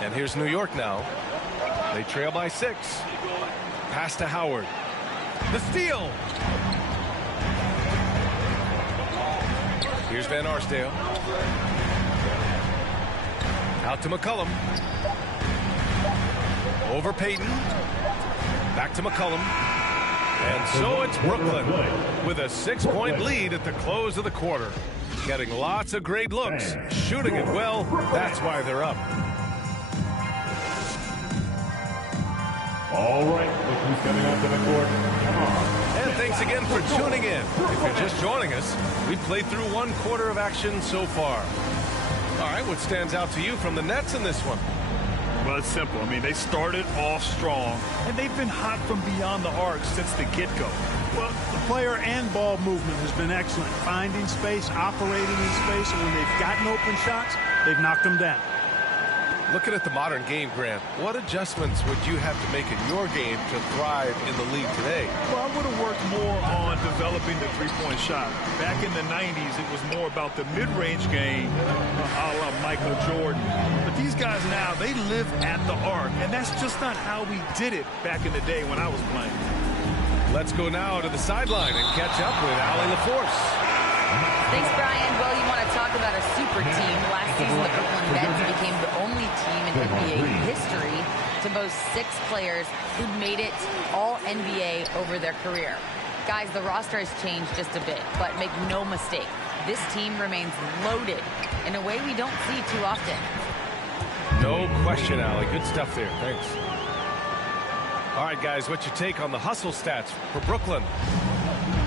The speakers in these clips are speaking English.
And here's New York now. They trail by 6. Pass to Howard. The steal. Here's Van Arsdale. Out to McCollum. Over Payton. Back to McCollum. And so it's Brooklyn with a 6-point lead at the close of the quarter. Getting lots of great looks. Shooting it well. That's why they're up. All right, look who's coming onto the court. Come on. And thanks again for tuning in. If you're just joining us, we've played through 1 quarter of action so far. All right, what stands out to you from the Nets in this one? Well, it's simple. I mean, they started off strong, and they've been hot from beyond the arc since the get-go. Well, the player and ball movement has been excellent. Finding space, operating in space, and when they've gotten open shots, they've knocked them down. Looking at the modern game, Grant, what adjustments would you have to make in your game to thrive in the league today? Well, I would have worked more on developing the three-point shot. Back in the 90s, it was more about the mid-range game, a la Michael Jordan. But these guys now, they live at the arc, and that's just not how we did it back in the day when I was playing. Let's go now to the sideline and catch up with Allie LaForce. Thanks, Brian. Well, you want to talk about a super team. Last season, the Brooklyn Nets became the only team in NBA history to boast 6 players who made it all NBA over their career. Guys, the roster has changed just a bit, but make no mistake, this team remains loaded in a way we don't see too often. No question, Allie. Good stuff there. Thanks. All right, guys, what's your take on the hustle stats for Brooklyn?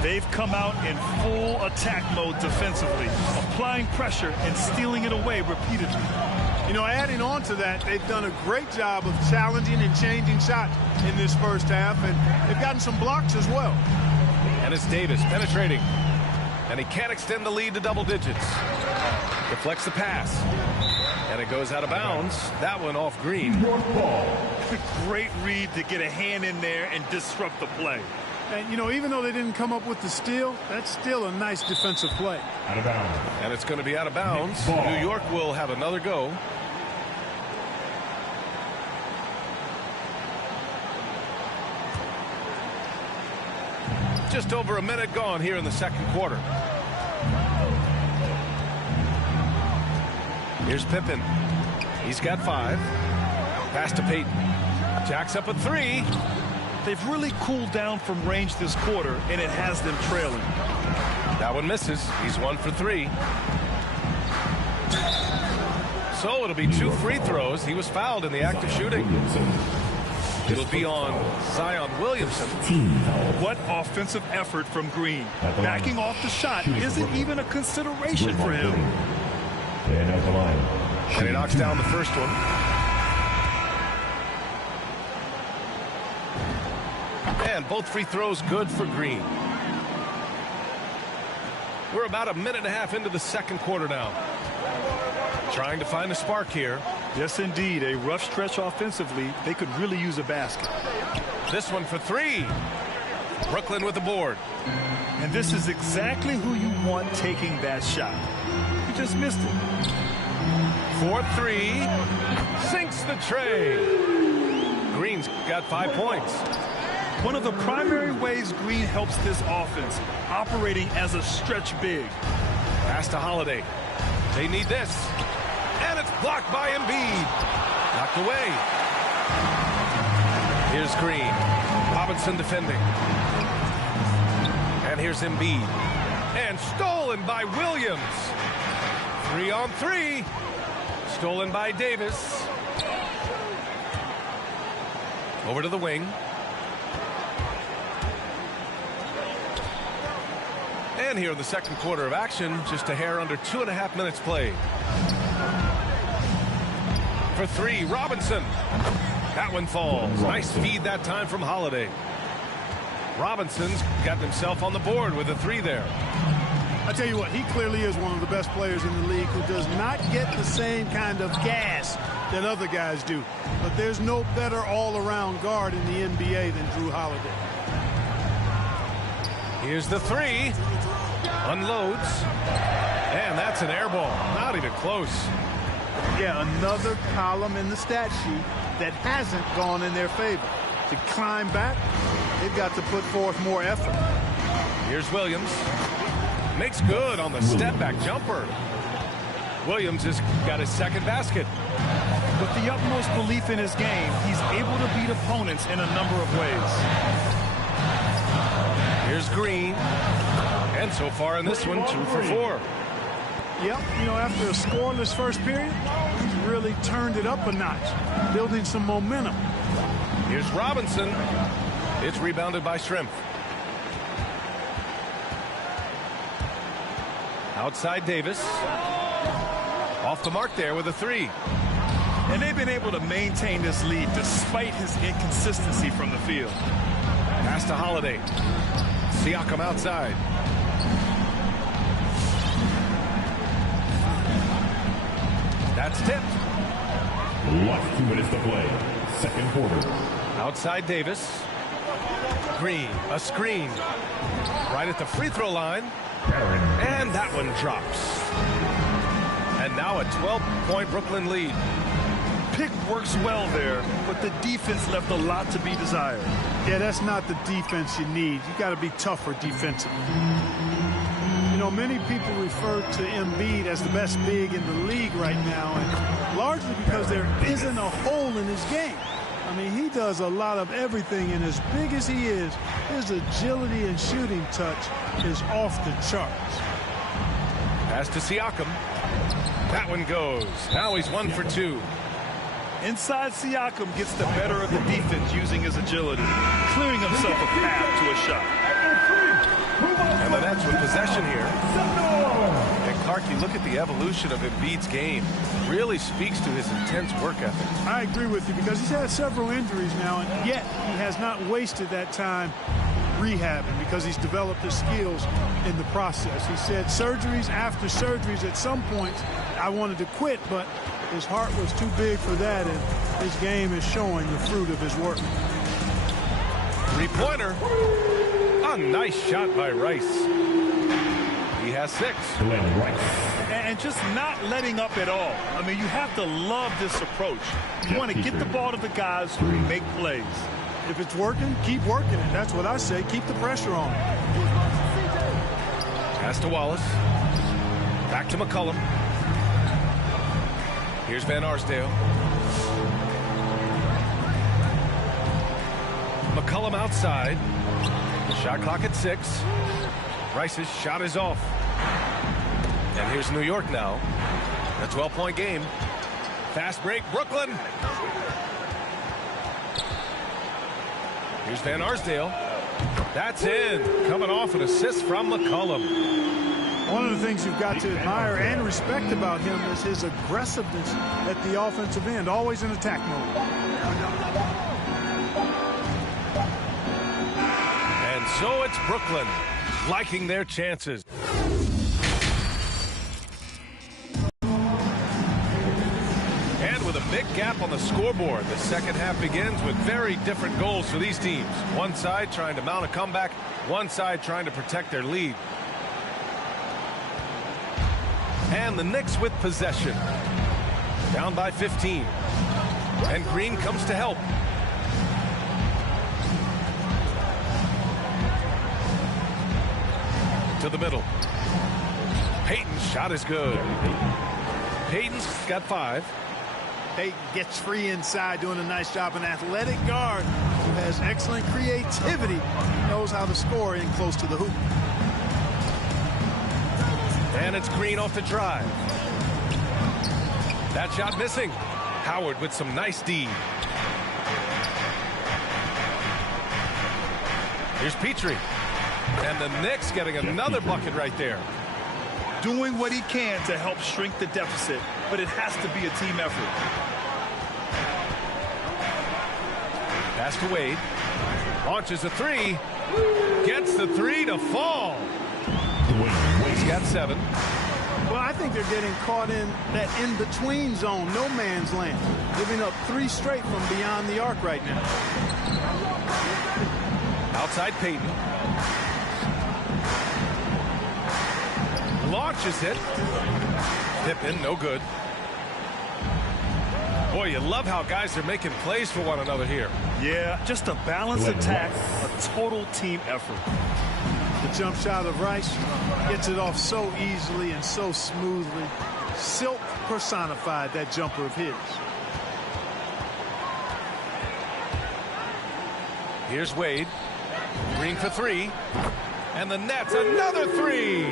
They've come out in full attack mode defensively, applying pressure and stealing it away repeatedly. You know, adding on to that, they've done a great job of challenging and changing shots in this first half, and they've gotten some blocks as well. And it's Davis penetrating, and he can't extend the lead to double digits. Deflects the pass, and it goes out of bounds. That one off Green. Great read to get a hand in there and disrupt the play. And, you know, even though they didn't come up with the steal, that's still a nice defensive play. Out of bounds. And it's going to be out of bounds. New York will have another go. Just over a minute gone here in the second quarter. Here's Pippen. He's got 5. Pass to Payton. Jacks up a 3. They've really cooled down from range this quarter, and it has them trailing. That one misses. He's 1 for 3. So it'll be 2 free throws. He was fouled in the act of shooting. It'll be on Zion Williamson. What offensive effort from Green. Backing off the shot isn't even a consideration for him. And he knocks down the first one. And both free throws good for Green. We're about a minute and a half into the second quarter now. Trying to find a spark here. Yes, indeed. A rough stretch offensively. They could really use a basket. This one for 3. Brooklyn with the board. And this is exactly who you want taking that shot. He just missed it. 4-3. Sinks the tray. Green's got 5 points. One of the primary ways Green helps this offense, operating as a stretch big. Pass to Holiday. They need this. And it's blocked by Embiid. Knocked away. Here's Green. Robinson defending. And here's Embiid. And stolen by Williams. 3-on-3. Stolen by Davis. Over to the wing. And here in the second quarter of action, just a hair under 2.5 minutes played. For 3, Robinson. That one falls. Nice feed that time from Holiday. Robinson's got himself on the board with a 3 there. I tell you what, he clearly is one of the best players in the league who does not get the same kind of gas that other guys do. But there's no better all-around guard in the NBA than Drew Holiday. Here's the 3. Unloads. And that's an air ball. Not even close. Yeah, another column in the stat sheet that hasn't gone in their favor. To climb back, they've got to put forth more effort. Here's Williams. Makes good on the step-back jumper. Williams has got his second basket. With the utmost belief in his game, he's able to beat opponents in a number of ways. Here's Green. And so far in this one, 2 for 4. Yep, you know, after a scoreless first period, he's really turned it up a notch, building some momentum. Here's Robinson. It's rebounded by Shrimp. Outside Davis. Off the mark there with a 3. And they've been able to maintain this lead despite his inconsistency from the field. Pass to Holiday. Siakam outside. That's tipped. Last 2 minutes to play. Second quarter. Outside Davis. Green, a screen. Right at the free throw line. And that one drops. And now a 12-point Brooklyn lead. Pick works well there, but the defense left a lot to be desired. Yeah, that's not the defense you need. You got to be tougher defensively. You know, many people refer to Embiid as the best big in the league right now, and largely because there isn't a hole in his game. I mean, he does a lot of everything, and as big as he is, his agility and shooting touch is off the charts. Pass to Siakam. That one goes. Now he's 1 for 2. Inside, Siakam gets the better of the defense using his agility, clearing himself a path to a shot. And the Nets with possession here. And Clark, you look at the evolution of Embiid's game. Really speaks to his intense work ethic. I agree with you because he's had several injuries now, and yet he has not wasted that time rehabbing because he's developed his skills in the process. He said surgeries after surgeries, at some points I wanted to quit, but his heart was too big for that, and his game is showing the fruit of his work. Three-pointer. A nice shot by Rice. He has 6. And just not letting up at all. I mean, you have to love this approach. You want to get the ball to the guys who make plays. If it's working, keep working it. That's what I say. Keep the pressure on. Pass to Wallace. Back to McCollum. Here's Van Arsdale. McCollum outside. Shot clock at 6. Rice's shot is off. And here's New York now. A 12-point game. Fast break, Brooklyn. Here's Van Arsdale. That's in. Coming off an assist from McCollum. One of the things you've got to admire and respect about him is his aggressiveness at the offensive end, always in attack mode. And so it's Brooklyn liking their chances. And with a big gap on the scoreboard, the second half begins with very different goals for these teams. One side trying to mount a comeback, one side trying to protect their lead. And the Knicks with possession. Down by 15. And Green comes to help. To the middle. Payton's shot is good. Payton's got 5. Payton gets free inside, doing a nice job. An athletic guard who has excellent creativity, knows how to score in close to the hoop. And it's Green off the drive. That shot missing. Howard with some nice D. Here's Petrie. And the Knicks getting another bucket right there. Doing what he can to help shrink the deficit, but it has to be a team effort. Pass to Wade. Launches a 3. Gets the 3 to fall. He's got 7. Well, I think they're getting caught in that in-between zone, no man's land, giving up 3 straight from beyond the arc right now. Outside Payton. Launches it. Tip in, no good. Boy, you love how guys are making plays for one another here. Yeah, just a balanced attack, a total team effort. The jump shot of Rice gets it off so easily and so smoothly. Silk personified that jumper of his. Here's Wade. Green for three. And the Nets, another three.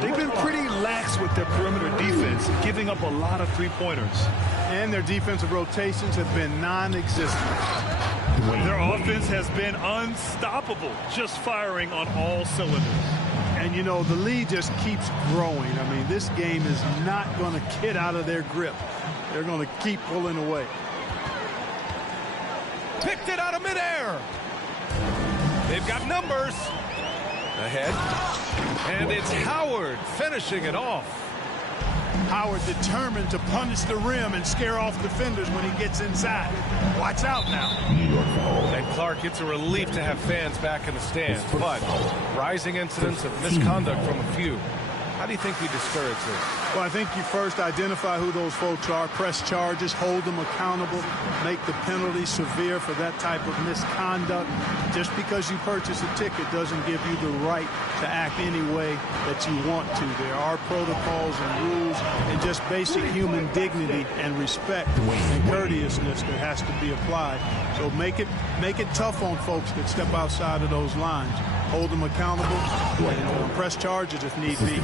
They've been pretty lax with their perimeter defense, giving up a lot of three-pointers. And their defensive rotations have been non-existent. Their offense has been unstoppable, just firing on all cylinders. And, you know, the lead just keeps growing. I mean, this game is not going to get out of their grip. They're going to keep pulling away. Picked it out of midair. They've got numbers. Ahead. And it's Howard finishing it off. Howard determined to punish the rim and scare off defenders when he gets inside. Watch out now. And Clark, it's a relief to have fans back in the stands, but rising incidents of misconduct from a few. How do you think we discourage this? Well, I think you first identify who those folks are, press charges, hold them accountable, make the penalty severe for that type of misconduct. Just because you purchase a ticket doesn't give you the right to act any way that you want to. There are protocols and rules and just basic human dignity and respect and courteousness that has to be applied. So make it tough on folks that step outside of those lines. Hold them accountable and press charges if need be.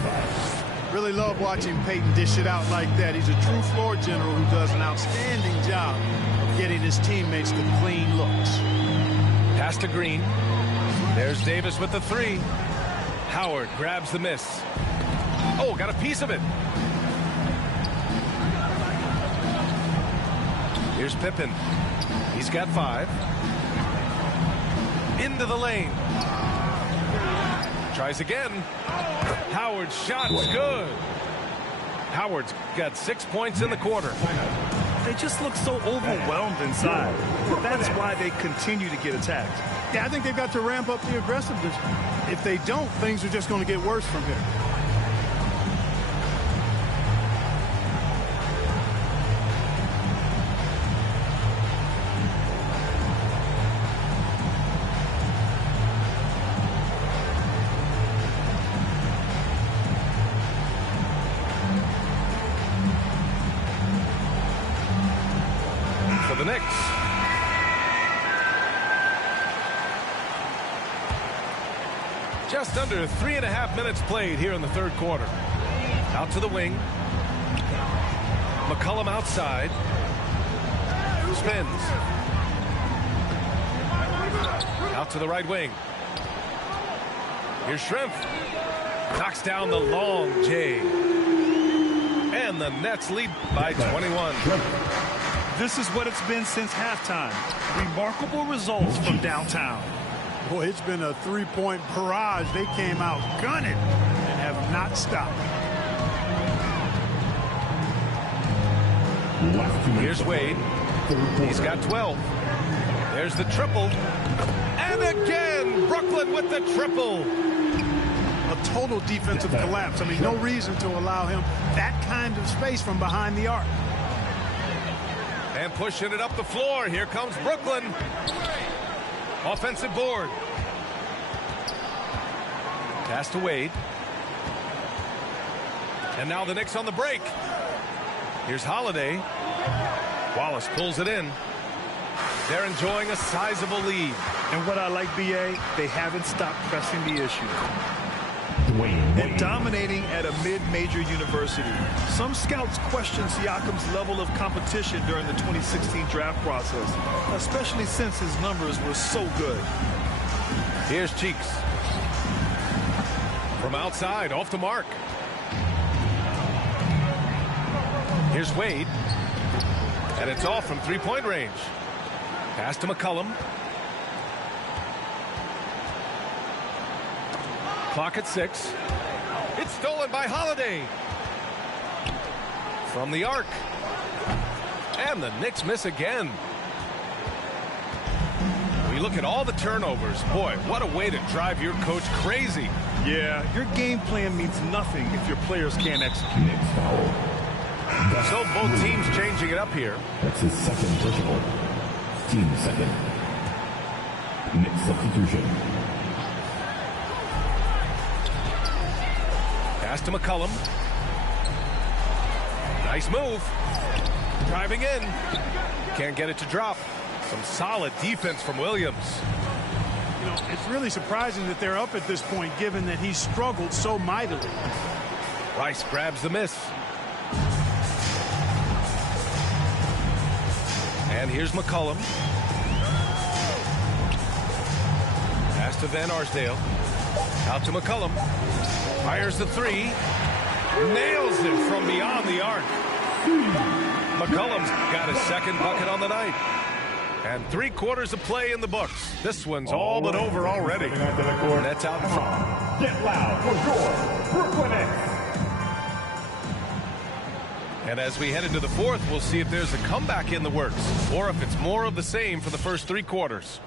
Really love watching Peyton dish it out like that. He's a true floor general who does an outstanding job of getting his teammates to clean looks. Pass to Green. There's Davis with the three. Howard grabs the miss. Oh, got a piece of it. Here's Pippen. He's got 5. Into the lane. Tries again. Howard's shot's good. Howard's got 6 points in the quarter. They just look so overwhelmed inside. That's why they continue to get attacked. Yeah, I think they've got to ramp up the aggressiveness. If they don't, things are just going to get worse from here. The Knicks. Just under 3.5 minutes played here in the third quarter. Out to the wing. McCollum outside. Spins. Out to the right wing. Here's Shrimp. Knocks down the long J. And the Nets lead by 21. This is what it's been since halftime. Remarkable results from downtown. Boy, it's been a three-point barrage. They came out gunning and have not stopped. Here's Wade. He's got 12. There's the triple. And again, Brooklyn with the triple. A total defensive collapse. I mean, no reason to allow him that kind of space from behind the arc. And pushing it up the floor. Here comes Brooklyn. Offensive board. Pass to Wade. And now the Knicks on the break. Here's Holiday. Wallace pulls it in. They're enjoying a sizable lead. And what I like, B.A., they haven't stopped pressing the issue. And dominating at a mid-major university. Some scouts question Siakam's level of competition during the 2016 draft process, especially since his numbers were so good. Here's Cheeks. From outside, off the mark. Here's Wade. And it's off from three-point range. Pass to McCollum. Clock at 6. It's stolen by Holiday. From the arc. And the Knicks miss again. We look at all the turnovers. Boy, what a way to drive your coach crazy. Yeah, your game plan means nothing if your players can't execute. So both teams changing it up here. That's his second personal. Team second. Knicks substitution. Pass to McCollum. Nice move. Driving in. Can't get it to drop. Some solid defense from Williams. You know, it's really surprising that they're up at this point, given that he struggled so mightily. Rice grabs the miss. And here's McCollum. Pass to Van Arsdale. Out to McCollum. Fires the three. Nails it from beyond the arc. McCollum's got his second bucket on the night. And 3/4 of play in the books. This one's all but over already. Nets out in front. Get loud for your Brooklyn Nets. And as we head into the fourth, we'll see if there's a comeback in the works or if it's more of the same for the first 3 quarters.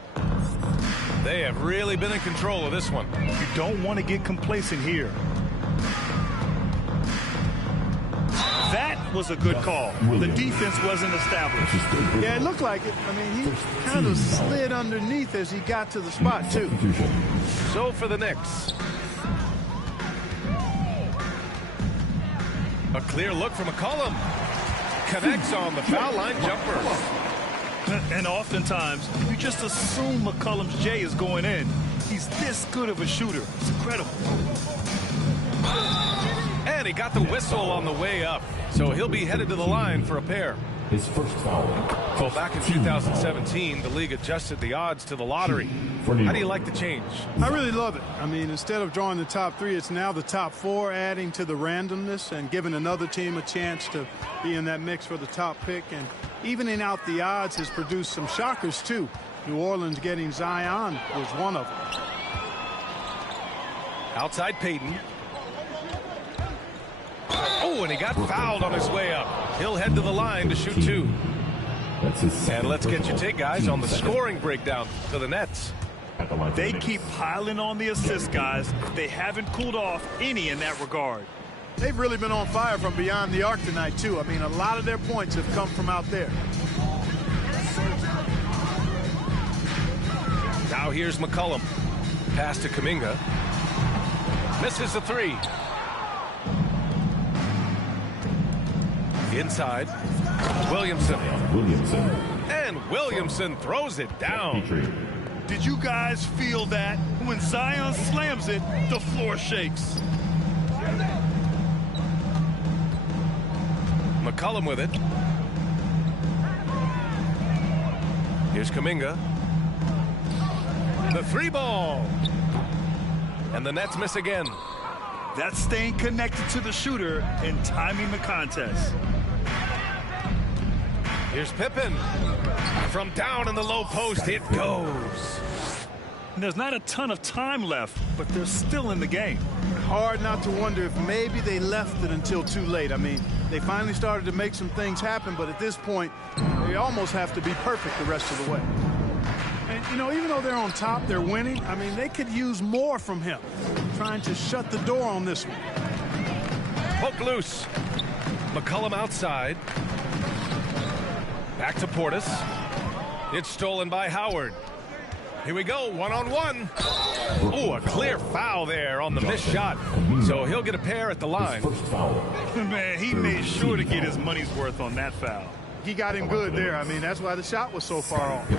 They have really been in control of this one. You don't want to get complacent here. That was a good call. The defense wasn't established. Yeah, it looked like it. I mean, he kind of slid underneath as he got to the spot, too. So for the Knicks. A clear look from McCollum. Connects on the foul line jumper. And oftentimes, you just assume McCollum's J is going in. He's this good of a shooter. It's incredible. And he got the whistle on the way up. So he'll be headed to the line for a pair. His first foul. Well, back in 2017, the league adjusted the odds to the lottery. How do you like the change? I really love it. I mean, instead of drawing the top 3, it's now the top 4, adding to the randomness and giving another team a chance to be in that mix for the top pick. And evening out the odds has produced some shockers, too. New Orleans getting Zion was one of them. Outside Payton. Oh, and he got fouled on his way up. He'll head to the line to shoot 2. And let's get your take, guys, on the scoring breakdown for the Nets. They keep piling on the assists, guys. They haven't cooled off any in that regard. They've really been on fire from beyond the arc tonight, too. I mean, a lot of their points have come from out there. Now here's McCollum. Pass to Kuminga. Misses the 3. Inside. Williamson. And Williamson throws it down. Did you guys feel that? When Zion slams it, the floor shakes. McCollum with it. Here's Kuminga. The 3 ball. And the Nets miss again. That's staying connected to the shooter and timing the contest. Here's Pippen. From down in the low post, it goes. And there's not a ton of time left, but they're still in the game. Hard not to wonder if maybe they left it until too late. I mean, they finally started to make some things happen, but at this point, they almost have to be perfect the rest of the way. And, you know, even though they're on top, they're winning. I mean, they could use more from him, trying to shut the door on this one. Poke loose. McCollum outside. Back to Portis. It's stolen by Howard. Here we go, 1-on-1. Oh, a clear foul there on the missed shot. So he'll get a pair at the line. Man, he made sure to get his money's worth on that foul. He got him good there. I mean, that's why the shot was so far off.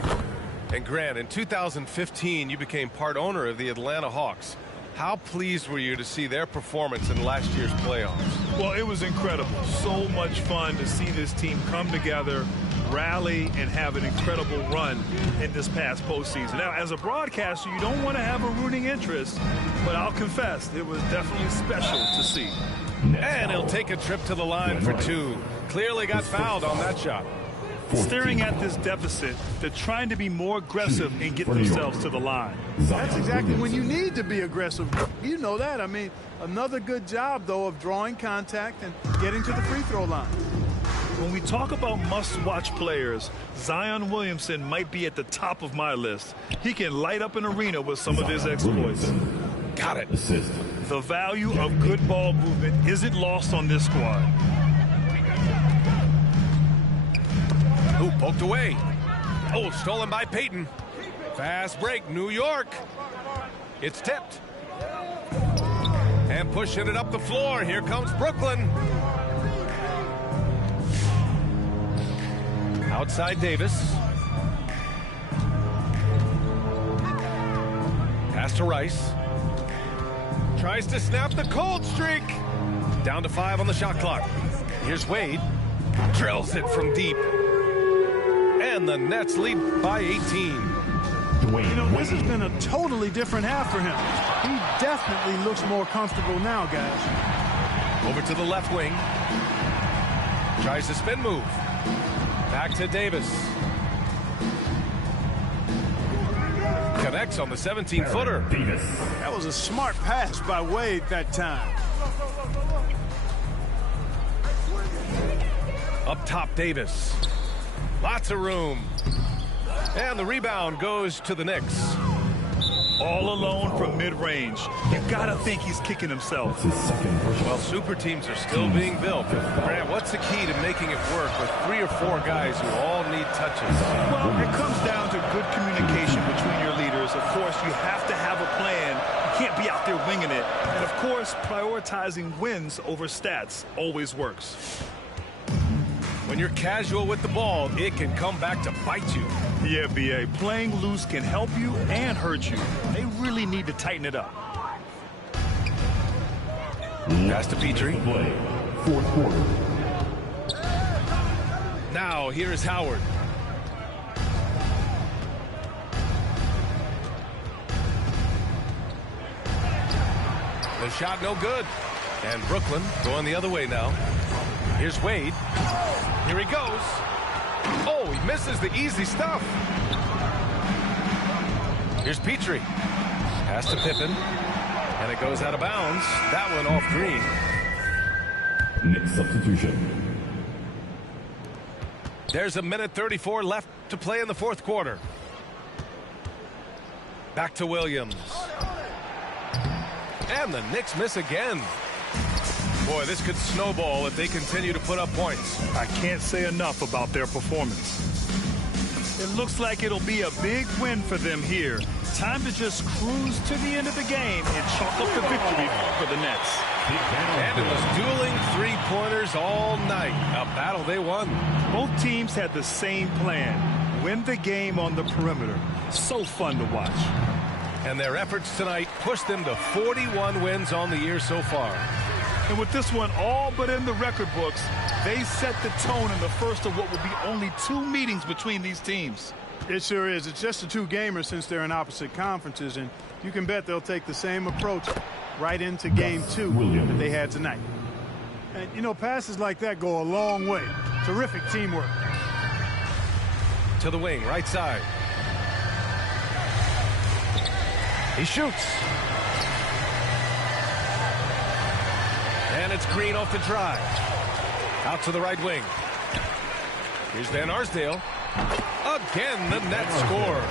And Grant, in 2015, you became part owner of the Atlanta Hawks. How pleased were you to see their performance in last year's playoffs? Well, it was incredible. So much fun to see this team come together, rally, and have an incredible run in this past postseason. Now, as a broadcaster, you don't want to have a rooting interest, but I'll confess, it was definitely special to see. And he'll take a trip to the line for 2. Clearly got fouled on that shot. Staring at this deficit, they're trying to be more aggressive and get themselves to the line. That's exactly when you need to be aggressive. You know that. I mean, another good job, though, of drawing contact and getting to the free throw line. When we talk about must-watch players, Zion Williamson might be at the top of my list. He can light up an arena with some of his exploits. Got it. The value of good ball movement isn't lost on this squad. Poked away. Oh, stolen by Peyton. Fast break, New York. It's tipped. And pushing it up the floor. Here comes Brooklyn. Outside Davis. Pass to Rice. Tries to snap the cold streak. Down to 5 on the shot clock. Here's Wade. Drills it from deep. And the Nets lead by 18. You know, this has been a totally different half for him. He definitely looks more comfortable now, guys. Over to the left wing. Tries to spin move. Back to Davis. Connects on the 17-footer. That was a smart pass by Wade that time. Up top, Davis. Lots of room. And the rebound goes to the Knicks. All alone from mid-range. You gotta think he's kicking himself. Well, super teams are still being built. Grant, what's the key to making it work with 3 or 4 guys who all need touches? Well, it comes down to good communication between your leaders. Of course, you have to have a plan. You can't be out there winging it. And, of course, prioritizing wins over stats always works. When you're casual with the ball, it can come back to bite you. Yeah, B.A. Playing loose can help you and hurt you. They really need to tighten it up. Pass to Petrie. Fourth quarter. Now, here's Howard. The shot no good. And Brooklyn going the other way now. Here's Wade. Here he goes. Oh, he misses the easy stuff. Here's Petrie. Pass to Pippen. And it goes out of bounds. That one off Green. Knicks substitution. There's a minute 34 left to play in the fourth quarter. Back to Williams. And the Knicks miss again. Boy, this could snowball if they continue to put up points. I can't say enough about their performance. It looks like it'll be a big win for them here. Time to just cruise to the end of the game and chalk up the victory for the Nets. And it was dueling three-pointers all night. A battle they won. Both teams had the same plan. Win the game on the perimeter. So fun to watch. And their efforts tonight pushed them to 41 wins on the year so far. And with this one all but in the record books, they set the tone in the first of what will be only 2 meetings between these teams. It sure is. It's just a 2-gamer since they're in opposite conferences, and you can bet they'll take the same approach right into game 2 that they had tonight. And, you know, passes like that go a long way. Terrific teamwork. To the wing, right side. He shoots. And it's Green off the drive. Out to the right wing. Here's Van Arsdale. Again, the Nets score.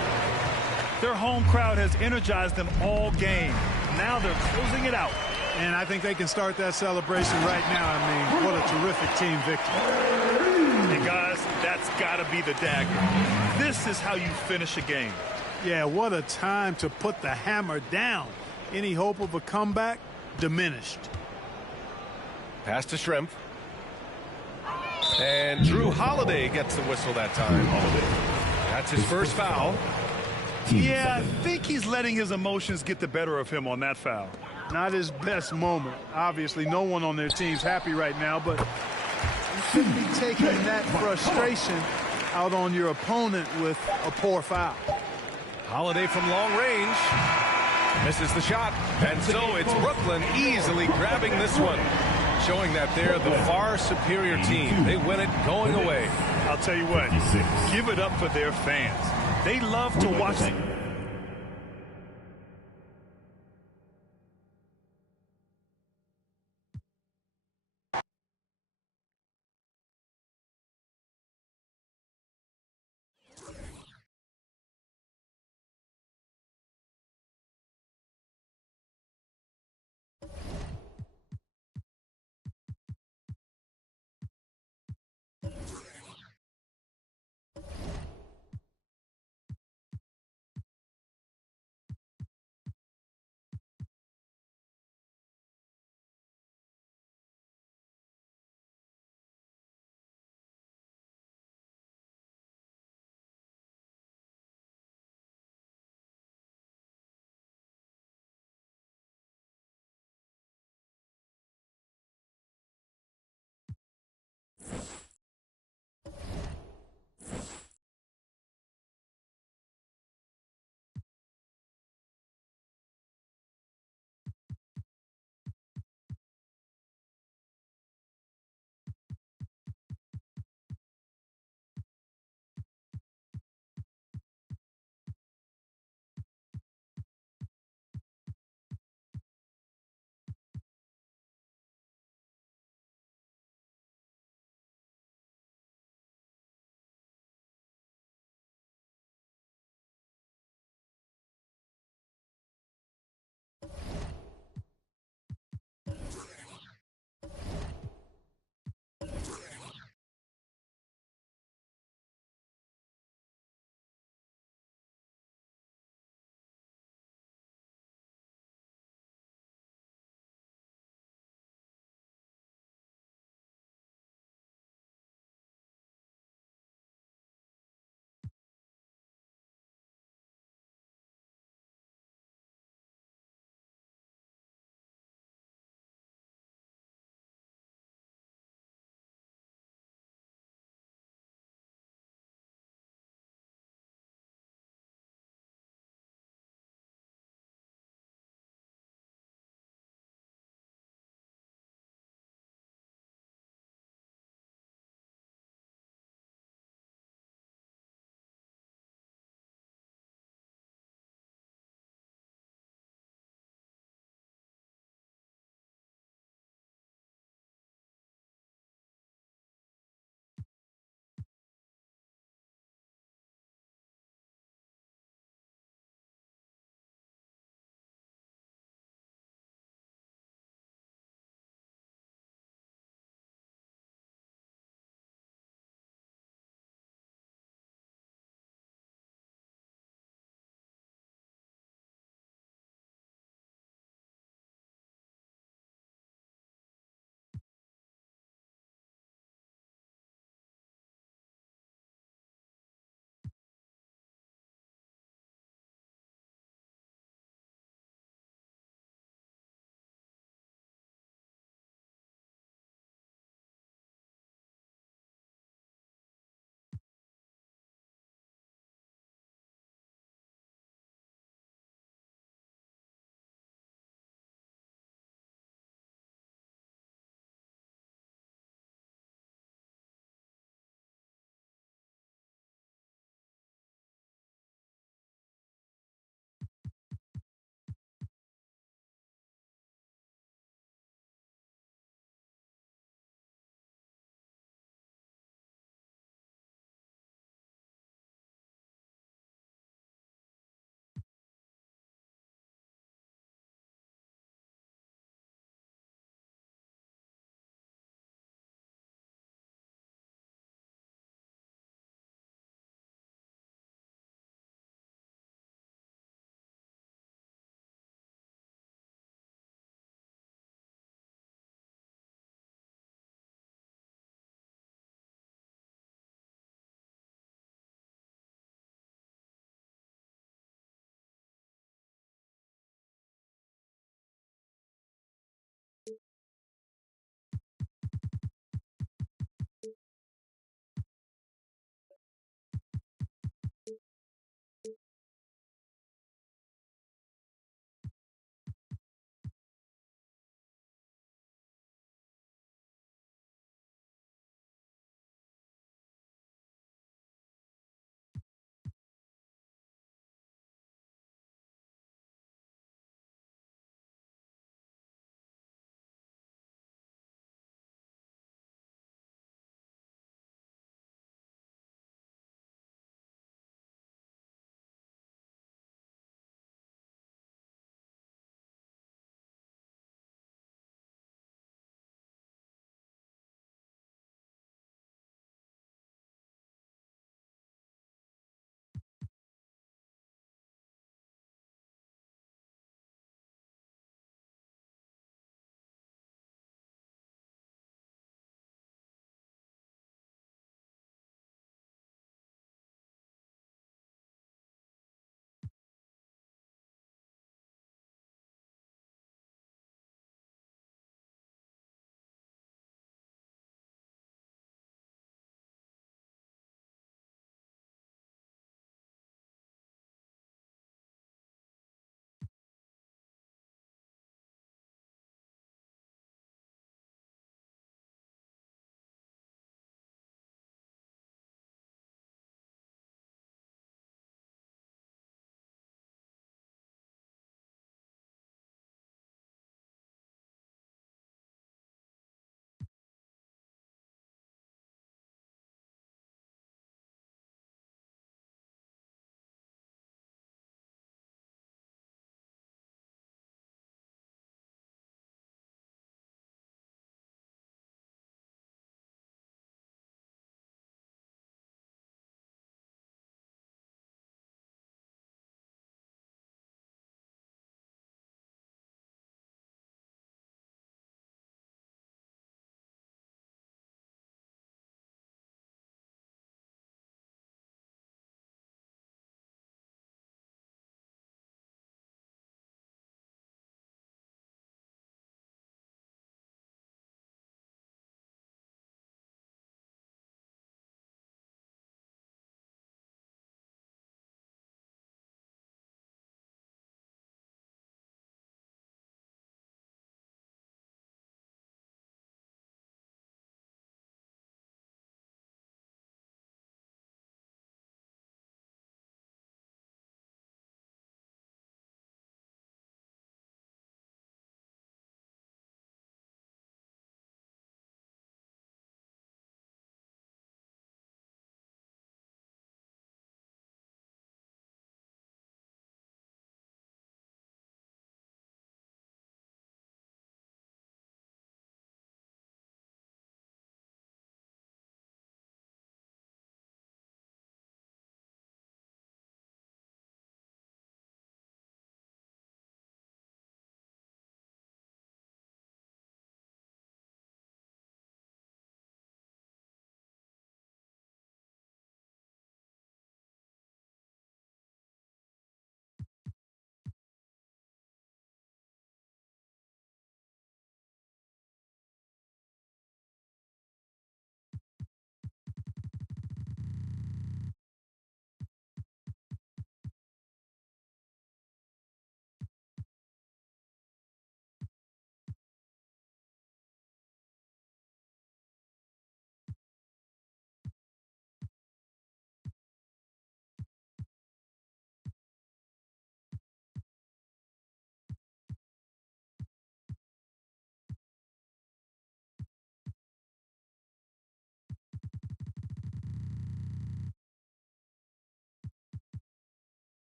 Their home crowd has energized them all game. Now they're closing it out. And I think they can start that celebration right now. I mean, what a terrific team victory. And guys, that's got to be the dagger. This is how you finish a game. Yeah, what a time to put the hammer down. Any hope of a comeback diminished. Pass to Shrimp. And Drew Holiday gets the whistle that time. That's his first foul. Yeah, I think he's letting his emotions get the better of him on that foul. Not his best moment. Obviously, no one on their team's happy right now, but you shouldn't be taking that frustration out on your opponent with a poor foul. Holiday from long range. Misses the shot. And so it's Brooklyn easily grabbing this one. Showing that they're the far superior team. They win it going away. I'll tell you what, give it up for their fans. They love to watch it.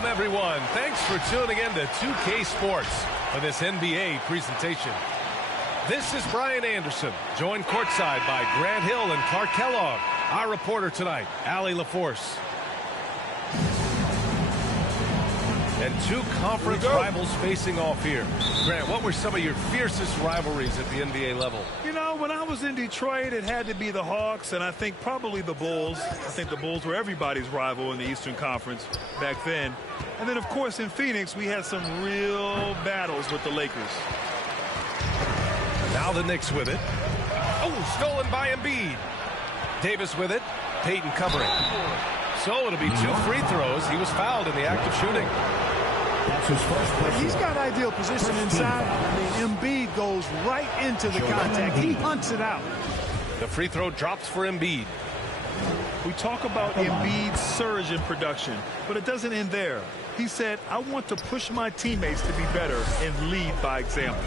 Welcome, everyone. Thanks for tuning in to 2K Sports for this NBA presentation. This is Brian Anderson, joined courtside by Grant Hill and Clark Kellogg. Our reporter tonight, Allie LaForce. And two conference rivals facing off here. Grant, what were some of your fiercest rivalries at the NBA level? You know, when I was in Detroit, it had to be the Hawks, and I think probably the Bulls. I think the Bulls were everybody's rival in the Eastern Conference back then. And then, of course, in Phoenix, we had some real battles with the Lakers. Now the Knicks with it. Oh, stolen by Embiid. Davis with it. Payton covering. So it'll be 2 free throws. He was fouled in the act of shooting. That's his first. He's got ideal position inside. I mean, Embiid goes right into the contact. He hunts it out. The free throw drops for Embiid. We talk about Embiid's surge in production, but it doesn't end there. He said, I want to push my teammates to be better and lead by example.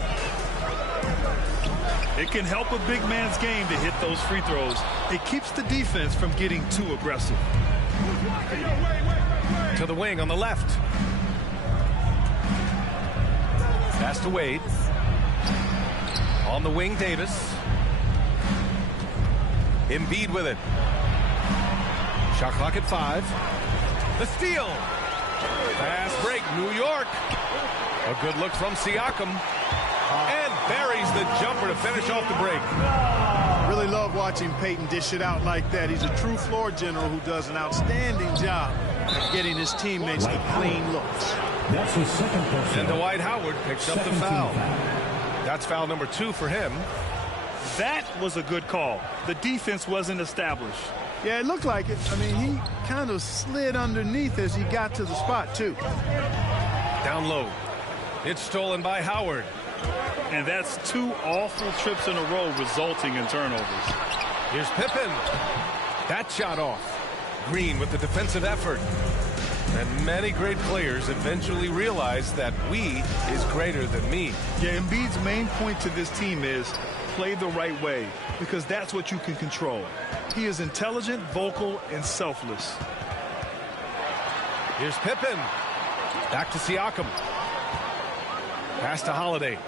It can help a big man's game to hit those free throws. It keeps the defense from getting too aggressive. To the wing on the left. Pass to Wade. On the wing, Davis. Embiid with it. Shot clock at 5. The steal. Fast break, New York. A good look from Siakam. And buries the jumper to finish off the break. Really love watching Payton dish it out like that. He's a true floor general who does an outstanding job of getting his teammates the clean looks. That's his second personal. And Dwight Howard picks up the foul. That's foul number 2 for him. That was a good call. The defense wasn't established. Yeah, it looked like it. I mean, he kind of slid underneath as he got to the spot, too. Down low. It's stolen by Howard. And that's 2 awful trips in a row resulting in turnovers. Here's Pippen. That shot off. Green with the defensive effort. And many great players eventually realize that we is greater than me. Yeah, Embiid's main point to this team is play the right way, because that's what you can control. He is intelligent, vocal, and selfless. Here's Pippen. Back to Siakam. Pass to Holiday.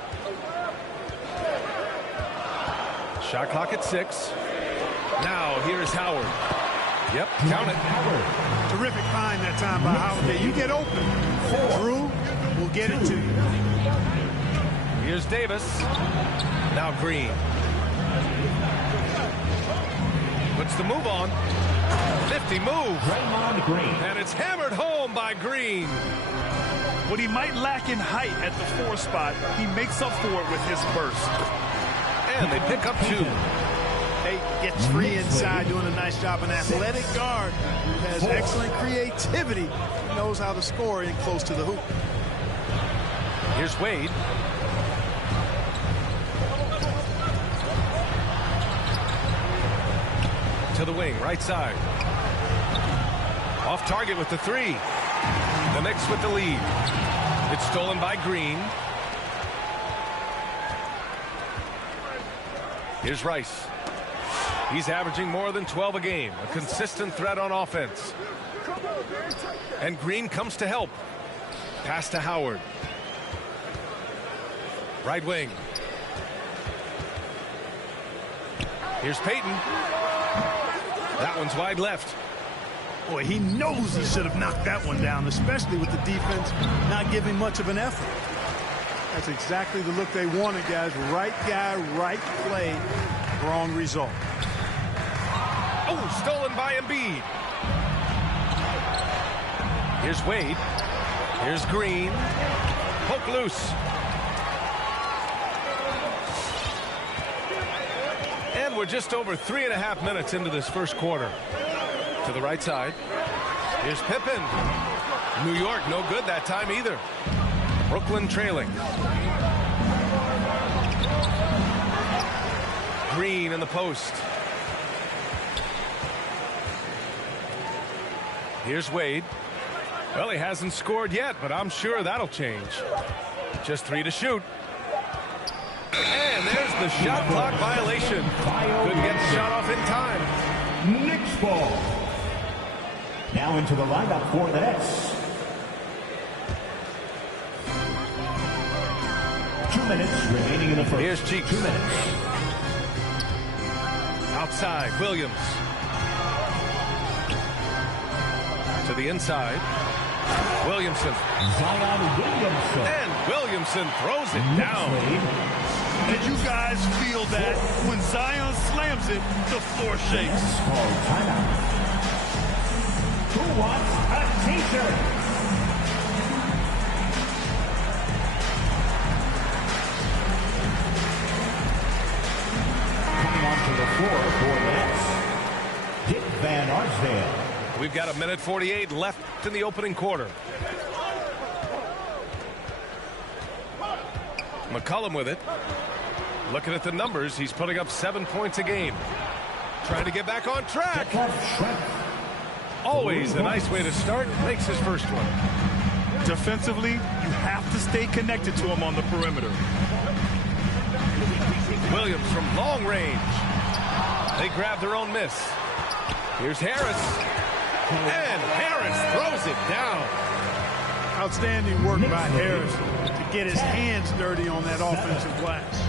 Shot clock at 6. Now here's Howard. Yep, count it. Howard. Terrific find that time by Holiday. You get open. Drew will get it to you. Here's Davis. Now Green. Puts the move on. 50 move. Draymond Green. And it's hammered home by Green. What he might lack in height at the 4 spot, he makes up for it with his burst. And they pick up 2. Payton gets free inside, doing a nice job. An athletic guard who has excellent creativity, knows how to score in close to the hoop. Here's Wade. To the wing, right side. Off target with the 3. The Knicks with the lead. It's stolen by Green. Here's Rice. He's averaging more than 12 a game. A consistent threat on offense. And Green comes to help. Pass to Howard. Right wing. Here's Payton. That one's wide left. Boy, he knows he should have knocked that one down, especially with the defense not giving much of an effort. That's exactly the look they wanted, guys. Right guy, right play, wrong result. Oh, stolen by Embiid. Here's Wade. Here's Green. Poke loose. And we're just over 3.5 minutes into this first quarter. To the right side. Here's Pippen. New York, no good that time either. Brooklyn trailing. Green in the post. Here's Wade. Well, he hasn't scored yet, but I'm sure that'll change. Just 3 to shoot. And there's the shot clock violation. Couldn't get the shot off in time. Knicks ball. Now into the lineup for the Nets. minutes remaining in the first. Here's Cheeks. 2 minutes. Outside, Williams. To the inside. Williamson. Zion Williamson. And Williamson throws it down. Did you guys feel that? When Zion slams it, the floor shakes. Call timeout. Who wants a t-shirt? Coming onto the floor for the Nets, Dick Van Arsdale. We've got 1:48 left in the opening quarter. McCollum with it. Looking at the numbers, he's putting up 7 points a game. Trying to get back on track. Always a nice way to start. Makes his first one. Defensively, you have to stay connected to him on the perimeter. Williams from long range. They grab their own miss. Here's Harris. And Harris throws it down. Outstanding work by Harris to get his hands dirty on that offensive glass.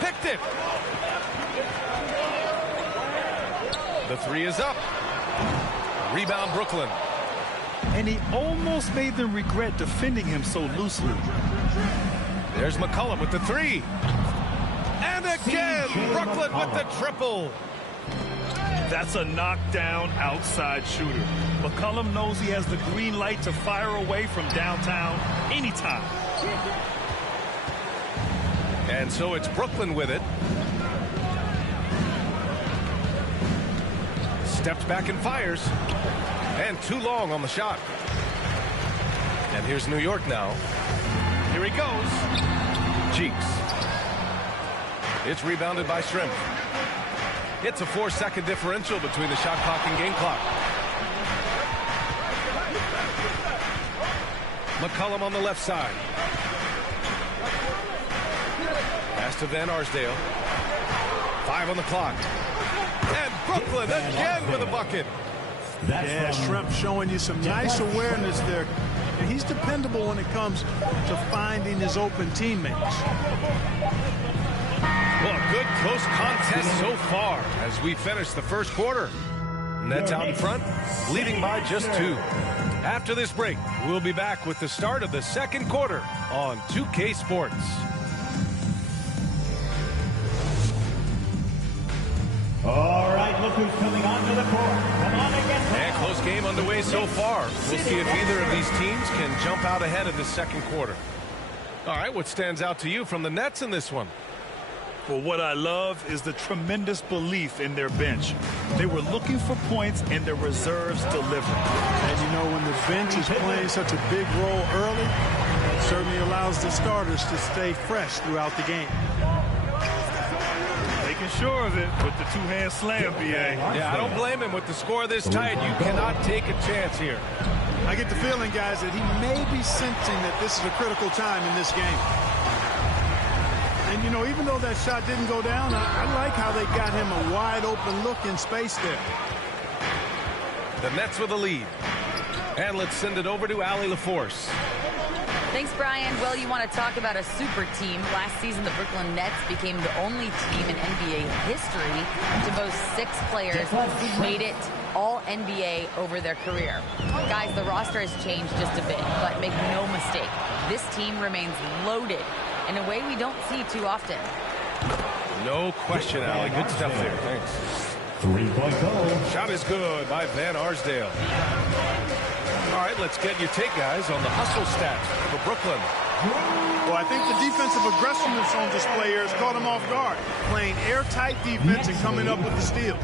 Picked it. The three is up. Rebound, Brooklyn. And he almost made them regret defending him so loosely. There's McCollum with the three. And again, Brooklyn with the triple. That's a knockdown outside shooter. McCollum knows he has the green light to fire away from downtown anytime. And so it's Brooklyn with it. Steps back and fires. And too long on the shot. And here's New York now. Here he goes. Cheeks. It's rebounded by Shrimp. It's a 4-second differential between the shot clock and game clock. McCollum on the left side. Pass to Van Arsdale. 5 on the clock. And Brooklyn again with a bucket. Yeah, Shrimp showing you some nice awareness there. And he's dependable when it comes to finding his open teammates. Well, a good close contest so far as we finish the first quarter. Nets out in front, leading by just 2. After this break, we'll be back with the start of the second quarter on 2K Sports. All right, look who's coming onto the court. Come on again. And close game underway so far. We'll see if either of these teams can jump out ahead of the second quarter. All right, what stands out to you from the Nets in this one? Well, what I love is the tremendous belief in their bench. They were looking for points, and their reserves delivered. And you know, when the bench is playing such a big role early, it certainly allows the starters to stay fresh throughout the game. Making sure of it with the two-hand slam, B.A. Yeah, I don't blame him. With the score this tight, you cannot take a chance here. I get the feeling, guys, that he may be sensing that this is a critical time in this game. And, you know, even though that shot didn't go down, I like how they got him a wide-open look in space there. The Nets with the lead. And let's send it over to Allie LaForce. Thanks, Brian. Well, you want to talk about a super team. Last season, the Brooklyn Nets became the only team in NBA history to boast 6 players who made it all NBA over their career. Guys, the roster has changed just a bit, but make no mistake, this team remains loaded in a way we don't see too often. No question, Allie. Good stuff there. Thanks. 3-point goal. Shot is good by Van Arsdale. All right, let's get your take, guys, on the hustle stats for Brooklyn. Well, I think the defensive aggressiveness on display here has caught them off guard. Playing airtight defense and coming up with the steal.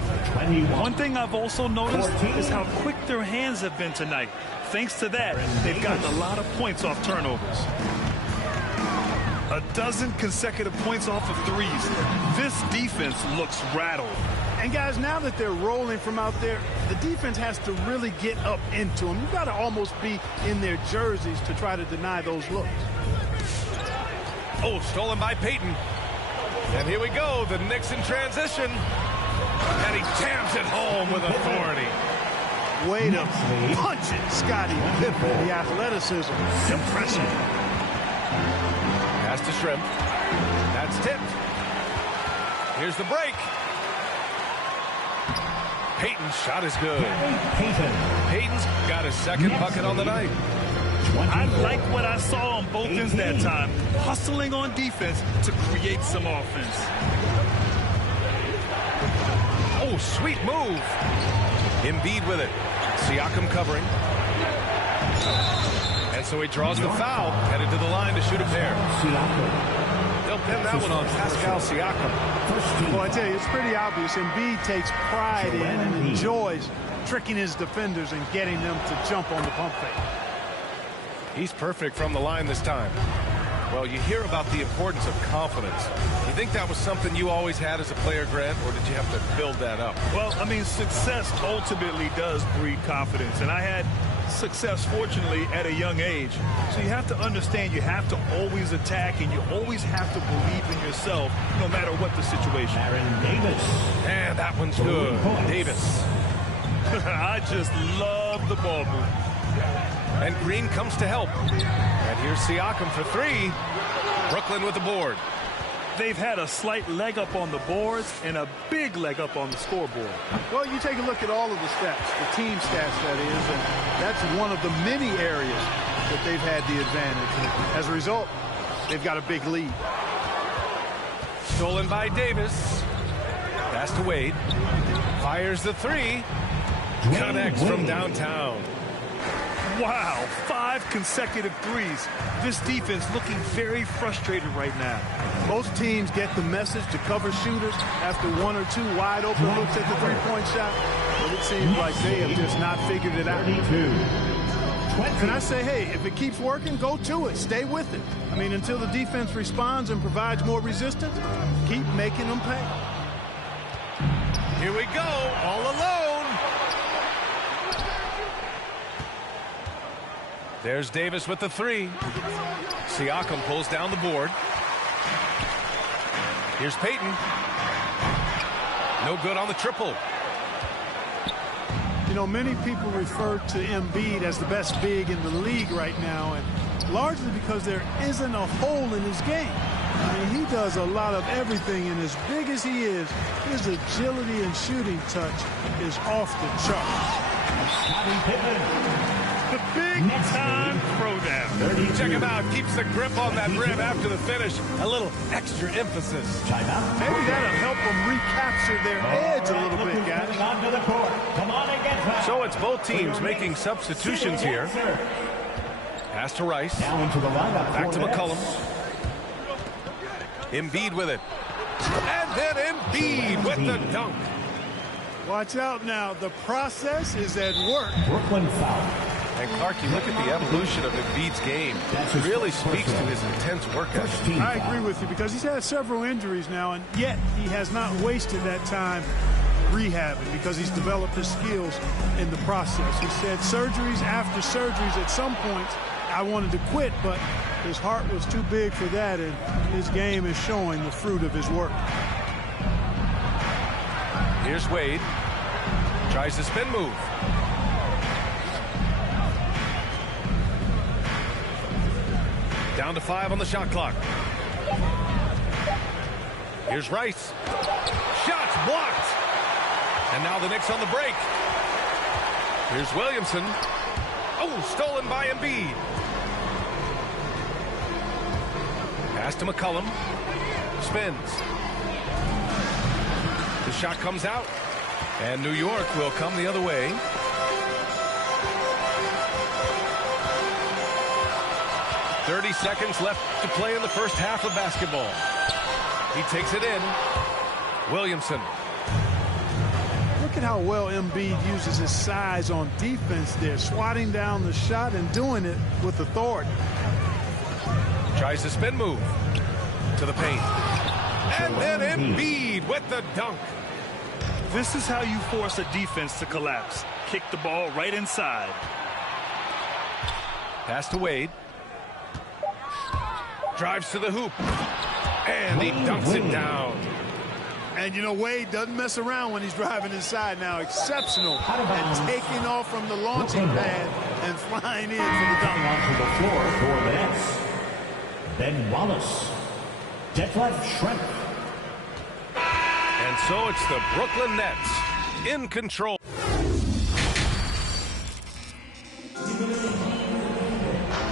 One thing I've also noticed is how quick their hands have been tonight. Thanks to that, they've gotten a lot of points off turnovers. 12 consecutive points off of threes. This defense looks rattled. And, guys, now that they're rolling from out there, the defense has to really get up into them. You've got to almost be in their jerseys to try to deny those looks. Oh, stolen by Payton. And here we go, the Knicks in transition. And he jams it home with authority. Way to punch it, Scottie Pippen. The athleticism, impressive. Pass to Shrimp. That's tipped. Here's the break. Payton's shot is good. Payton's got his second bucket on the night. I like what I saw on both ends that time. Hustling on defense to create some offense. Oh, sweet move. Embiid with it. Siakam covering. And so he draws the foul, headed to the line to shoot a pair. They'll pin that one on Pascal Siakam. Well, I tell you, it's pretty obvious. Embiid takes pride in and enjoys tricking his defenders and getting them to jump on the pump fake. He's perfect from the line this time. Well, you hear about the importance of confidence. You think that was something you always had as a player, Grant, or did you have to build that up? Well, I mean, success ultimately does breed confidence. And I had success, fortunately, at a young age. So you have to understand you have to always attack and you always have to believe in yourself no matter what the situation. Aaron Davis. And that one's good. Davis. I just love the ball move. And Green comes to help. And here's Siakam for three. Brooklyn with the board. They've had a slight leg up on the boards and a big leg up on the scoreboard. Well, you take a look at all of the stats, the team stats, that is, and that's one of the many areas that they've had the advantage. As a result, they've got a big lead. Stolen by Davis. Pass to Wade. Fires the three. Connects from downtown. Wow, 5 consecutive threes. This defense looking very frustrated right now. Most teams get the message to cover shooters after 1 or 2 wide open looks at the three-point shot, but it seems like they have just not figured it out. And I say, hey, if it keeps working, go to it. Stay with it. I mean, until the defense responds and provides more resistance, keep making them pay. Here we go, all alone. There's Davis with the three. Siakam pulls down the board. Here's Payton. No good on the triple. You know, many people refer to Embiid as the best big in the league right now, and largely because there isn't a hole in his game. I mean, he does a lot of everything, and as big as he is, his agility and shooting touch is off the charts. The big-time throwdown. Check him out. Keeps the grip on that rim after the finish. A little extra emphasis. Timeout. Maybe that'll help them recapture their edge a little bit, guys. Onto the court. Come on and get back. So it's both teams making substitutions here. Pass to Rice. Down to the lineup. Back to McCollum. Embiid with it. And then Embiid with the dunk. Watch out now. The process is at work. Brooklyn foul. And Clark, you look at the evolution of Embiid's game. It really speaks to his intense work ethic. I agree with you because he's had several injuries now, and yet he has not wasted that time rehabbing because he's developed his skills in the process. He said surgeries after surgeries, at some points I wanted to quit, but his heart was too big for that, and his game is showing the fruit of his work. Here's Wade. Tries the spin move. Down to 5 on the shot clock. Here's Rice. Shots blocked. And now the Knicks on the break. Here's Williamson. Oh, stolen by Embiid. Pass to McCollum. Spins. The shot comes out. And New York will come the other way. .30 seconds left to play in the first half of basketball. He takes it in. Williamson. Look at how well Embiid uses his size on defense there, swatting down the shot and doing it with authority. Tries the spin move to the paint. And then Embiid with the dunk. This is how you force a defense to collapse. Kick the ball right inside. Pass to Wade. Drives to the hoop. And he dunks it down. And, you know, Wade doesn't mess around when he's driving inside now. Exceptional and taking off from the launching pad and flying in for the dunk. Onto the floor for the Nets. Ben Wallace. Detlef Schrempf. And so it's the Brooklyn Nets in control.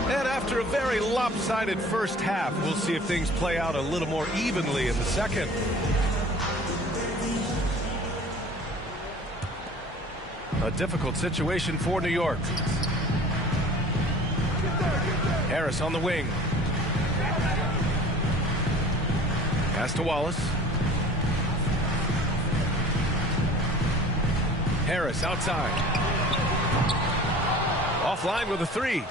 And after a very lopsided first half, we'll see if things play out a little more evenly in the second. A difficult situation for New York. Harris on the wing. Pass to Wallace. Harris outside. Offline with a three.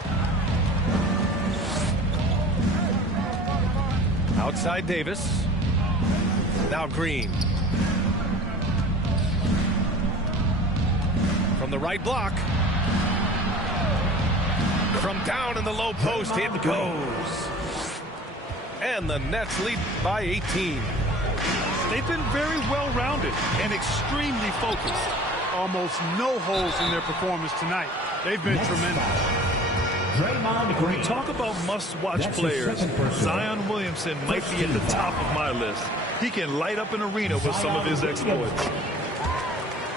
Outside Davis. Now Green. From the right block. From down in the low post, it goes. And the Nets lead by 18. They've been very well-rounded and extremely focused. Almost no holes in their performance tonight. They've been tremendous. When you talk about must-watch players, Zion Williamson might be at the top of my list. He can light up an arena with some of his exploits.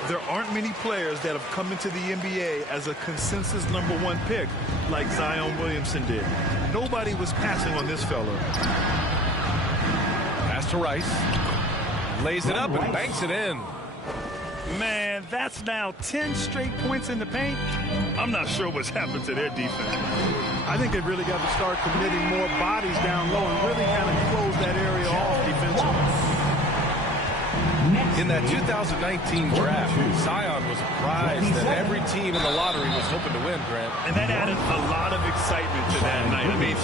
There aren't many players that have come into the NBA as a consensus #1 pick like Zion Williamson did. Nobody was passing on this fella. Pass to Rice. Lays it up and banks it in. Man, that's now 10 straight points in the paint. I'm not sure what's happened to their defense. I think they've really got to start committing more bodies down low and really kind of close that area off defensively. In that 2019 draft, Zion was prized that every team in the lottery was hoping to win, Grant. And that added a lot of excitement to that night. I mean,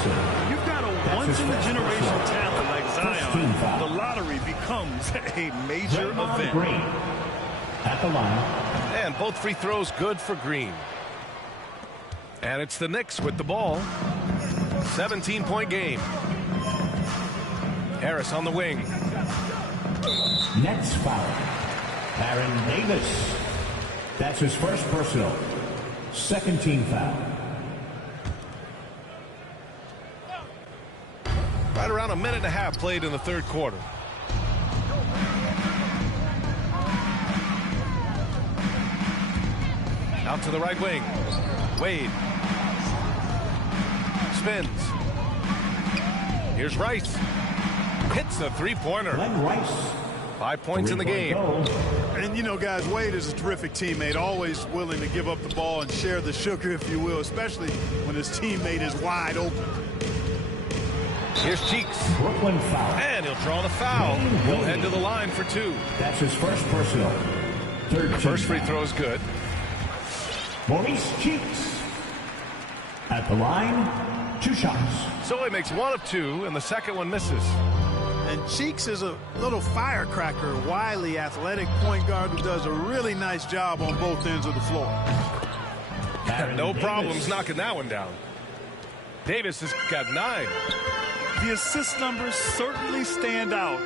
you've got a once-in-a-generation talent like Zion. The lottery becomes a major event. At the line. And both free throws good for Green. And it's the Knicks with the ball. 17-point game. Harris on the wing. Nets foul. Baron Davis. That's his first personal. Second team foul. Right around a minute and a half played in the third quarter. Out to the right wing. Wade. Spins. Here's Rice. Hits a three-pointer. Rice. 5 points in the game. And, you know, guys, Wade is a terrific teammate, always willing to give up the ball and share the sugar, if you will, especially when his teammate is wide open. Here's Cheeks. Brooklyn foul. And he'll draw the foul. He'll head to the line for two. That's his first personal. Third team First free foul. throw is good. Maurice Cheeks. At the line, 2 shots. So he makes 1 of 2, and the second one misses. And Cheeks is a little firecracker, wily, athletic point guard who does a really nice job on both ends of the floor. No problems knocking that one down. Davis has got 9. The assist numbers certainly stand out.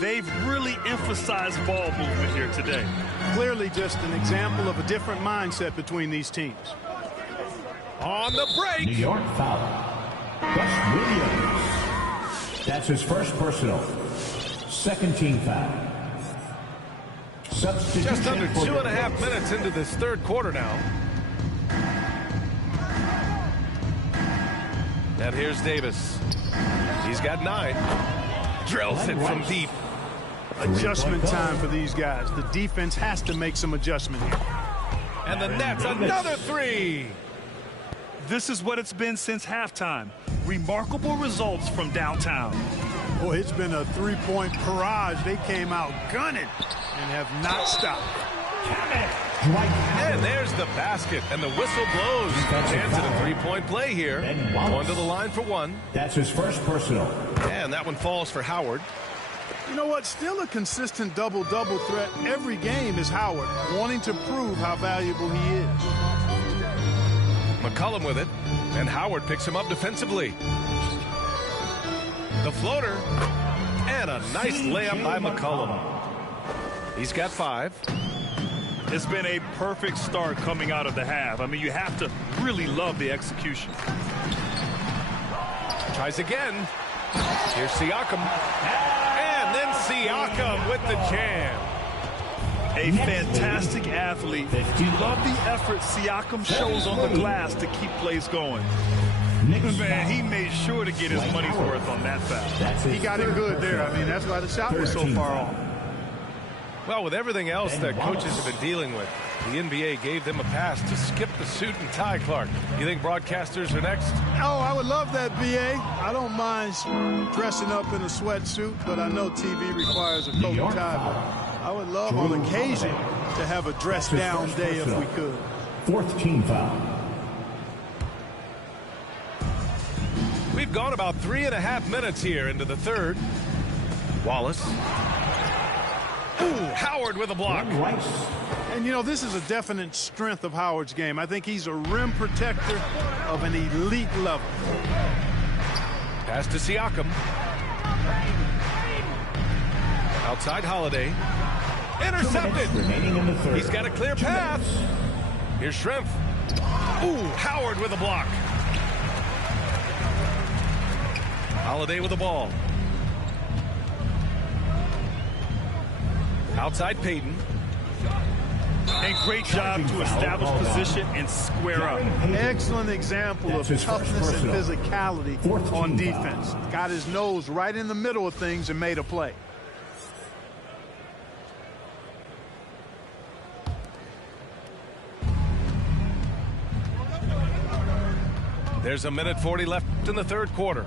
They've really emphasized ball movement here today. Clearly just an example of a different mindset between these teams. On the break. New York foul. Gus Williams. That's his first personal. Second team foul. Substitution. Just under 2.5 minutes into this third quarter now. And here's Davis. He's got 9. Drills it from deep. Adjustment time for these guys. The defense has to make some adjustment here. And the Nets, another 3. This is what it's been since halftime. Remarkable results from downtown. Boy, it's been a three-point barrage. They came out gunning and have not stopped. And there's the basket, and the whistle blows. Chance at a three-point play here. Going to the line for 1. That's his first personal. And that one falls for Howard. You know what? Still a consistent double-double threat every game is Howard, wanting to prove how valuable he is. McCollum with it, and Howard picks him up defensively. The floater, and a nice layup by McCollum. He's got 5. It's been a perfect start coming out of the half. I mean, you have to really love the execution. Tries again. Here's Siakam. And then Siakam with the jam. A fantastic athlete. You love the effort Siakam shows on the glass to keep plays going. Man, he made sure to get his money's worth on that foul. He got it good there. I mean, that's why the shot was so far off. Well, with everything else that coaches have been dealing with, the NBA gave them a pass to skip the suit and tie, Clark. You think broadcasters are next? Oh, I would love that, BA. I don't mind dressing up in a sweatsuit, but I know TV requires a coat and tie. But I would love on occasion to have a dress-down day if we could. Fourth team foul. We've gone about 3.5 minutes here into the third. Wallace. Ooh, Howard with a block. And, you know, this is a definite strength of Howard's game. I think he's a rim protector of an elite level. Pass to Siakam. Outside Holiday. Intercepted. Remaining in the third. He's got a clear path. Here's Schrempf. Ooh, Howard with a block. Holiday with the ball. Outside Payton. And great job to establish position and square up. Excellent example of toughness and physicality on defense. Got his nose right in the middle of things and made a play. There's 1:40 left in the third quarter.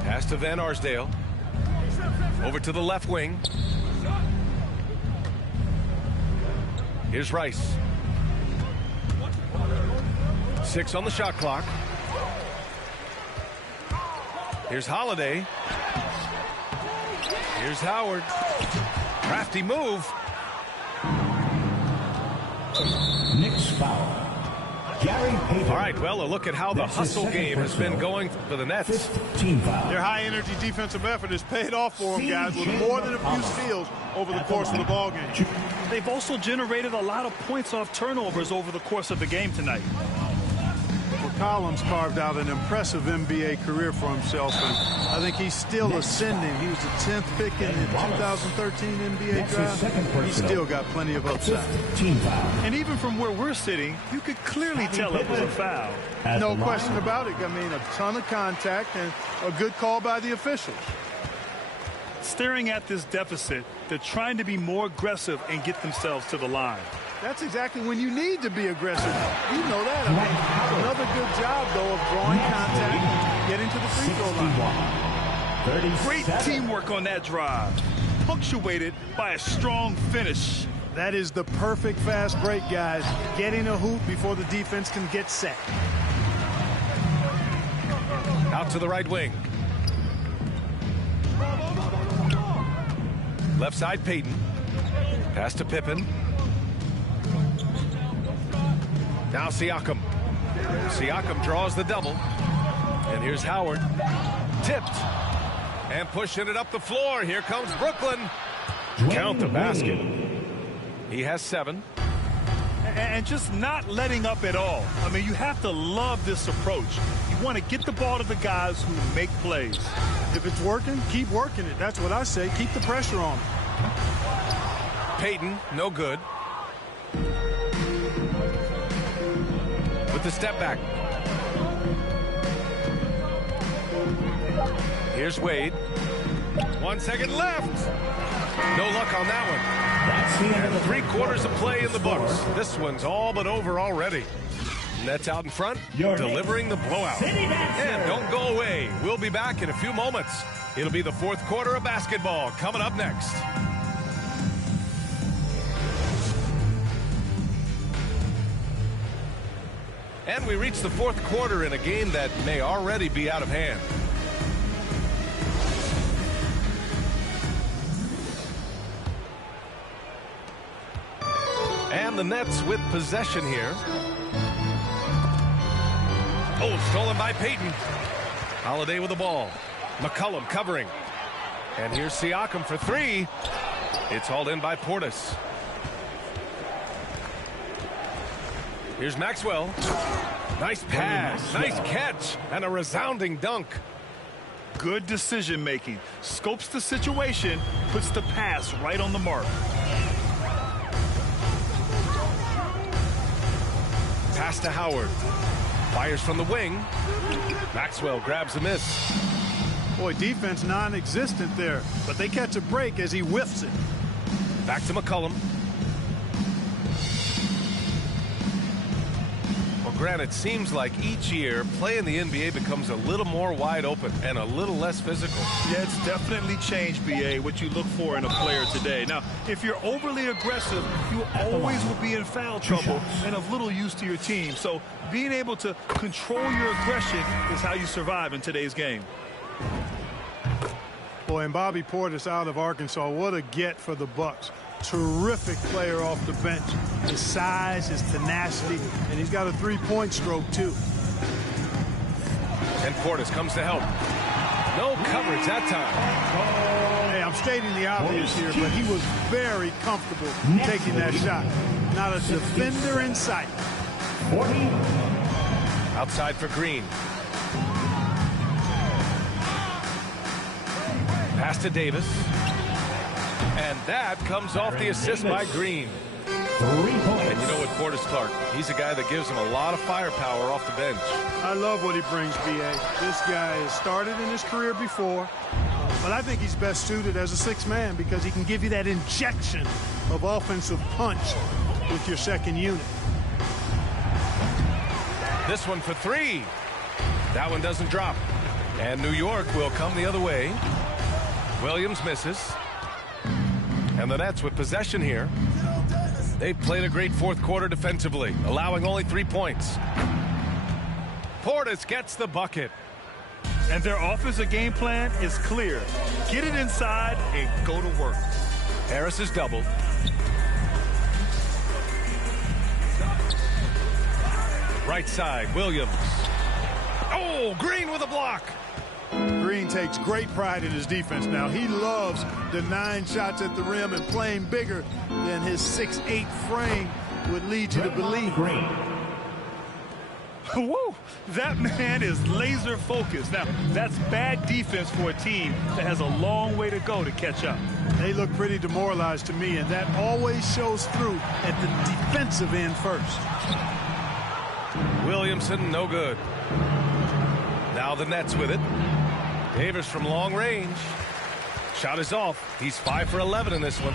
Pass to Van Arsdale. Over to the left wing. Here's Rice. 6 on the shot clock. Here's Holiday. Here's Howard. Crafty move. Knicks foul. All right, well, a look at how the hustle game has been going for the Nets. Team foul. Their high-energy defensive effort has paid off for them, guys, with more than a few steals over the course of the ballgame. They've also generated a lot of points off turnovers over the course of the game tonight. Collins carved out an impressive NBA career for himself, and I think he's still ascending. He was the 10th pick in the 2013 NBA draft. He's still got plenty of upside. And even from where we're sitting, you could clearly tell it was a foul. No question about it. I mean, a ton of contact and a good call by the officials. Staring at this deficit, they're trying to be more aggressive and get themselves to the line. That's exactly when you need to be aggressive. You know that. I mean, another good job, though, of drawing contact and getting to the free throw line. Great teamwork on that drive, punctuated by a strong finish. That is the perfect fast break, guys. Getting a hoop before the defense can get set. Out to the right wing. Left side, Payton. Pass to Pippen. Now Siakam. Siakam draws the double. And here's Howard. Tipped. And pushing it up the floor. Here comes Brooklyn. Count the basket. He has 7. And just not letting up at all. I mean, you have to love this approach. You want to get the ball to the guys who make plays. If it's working, keep working it. That's what I say. Keep the pressure on. Payton, no good. With the step back. Here's Wade. 1 second left. No luck on that one. And 3/4 of play in the books. This one's all but over already. Nets out in front, delivering the blowout. And don't go away. We'll be back in a few moments. It'll be the fourth quarter of basketball coming up next. And we reach the fourth quarter in a game that may already be out of hand. And the Nets with possession here. Oh, stolen by Payton. Holiday with the ball. McCollum covering. And here's Siakam for 3. It's hauled in by Portis. Here's Maxwell. Nice pass, nice catch, and a resounding dunk. Good decision making. Scopes the situation, puts the pass right on the mark. Pass to Howard. Fires from the wing. Maxwell grabs a miss. Boy, defense non-existent there, but they catch a break as he whiffs it. Back to McCollum. Well, Grant, it seems like each year play in the NBA becomes a little more wide open and a little less physical. Yeah, it's definitely changed, BA, what you look for in a player today. Now, if you're overly aggressive, you always will be in foul trouble and of little use to your team. So being able to control your aggression is how you survive in today's game. Boy, and Bobby Portis out of Arkansas, what a get for the Bucks. Terrific player off the bench. His size, his tenacity, and he's got a three-point stroke, too. And Portis comes to help. No coverage that time. Hey, I'm stating the obvious here, but he was very comfortable taking that shot. Not a defender in sight. Outside for Green. Pass to Davis. And that comes off the assist by Green. 3 points. And you know what, Portis Clark, he's a guy that gives him a lot of firepower off the bench. I love what he brings, B.A. This guy has started in his career before, but I think he's best suited as a sixth man because he can give you that injection of offensive punch with your second unit. This one for three. That one doesn't drop. And New York will come the other way. Williams misses. And the Nets with possession here. They've played a great fourth quarter defensively, allowing only 3 points. Portis gets the bucket. And their offensive game plan is clear. Get it inside and go to work. Harris is doubled. Right side, Williams. Oh, Green with a block. Green takes great pride in his defense now. He loves denying shots at the rim and playing bigger than his 6'8" frame would lead you to believe. Green. Woo! That man is laser focused. Now, that's bad defense for a team that has a long way to go to catch up. They look pretty demoralized to me, and that always shows through at the defensive end first. Williamson, no good. Now the Nets with it. Davis from long range. Shot is off. He's 5 for 11 in this one.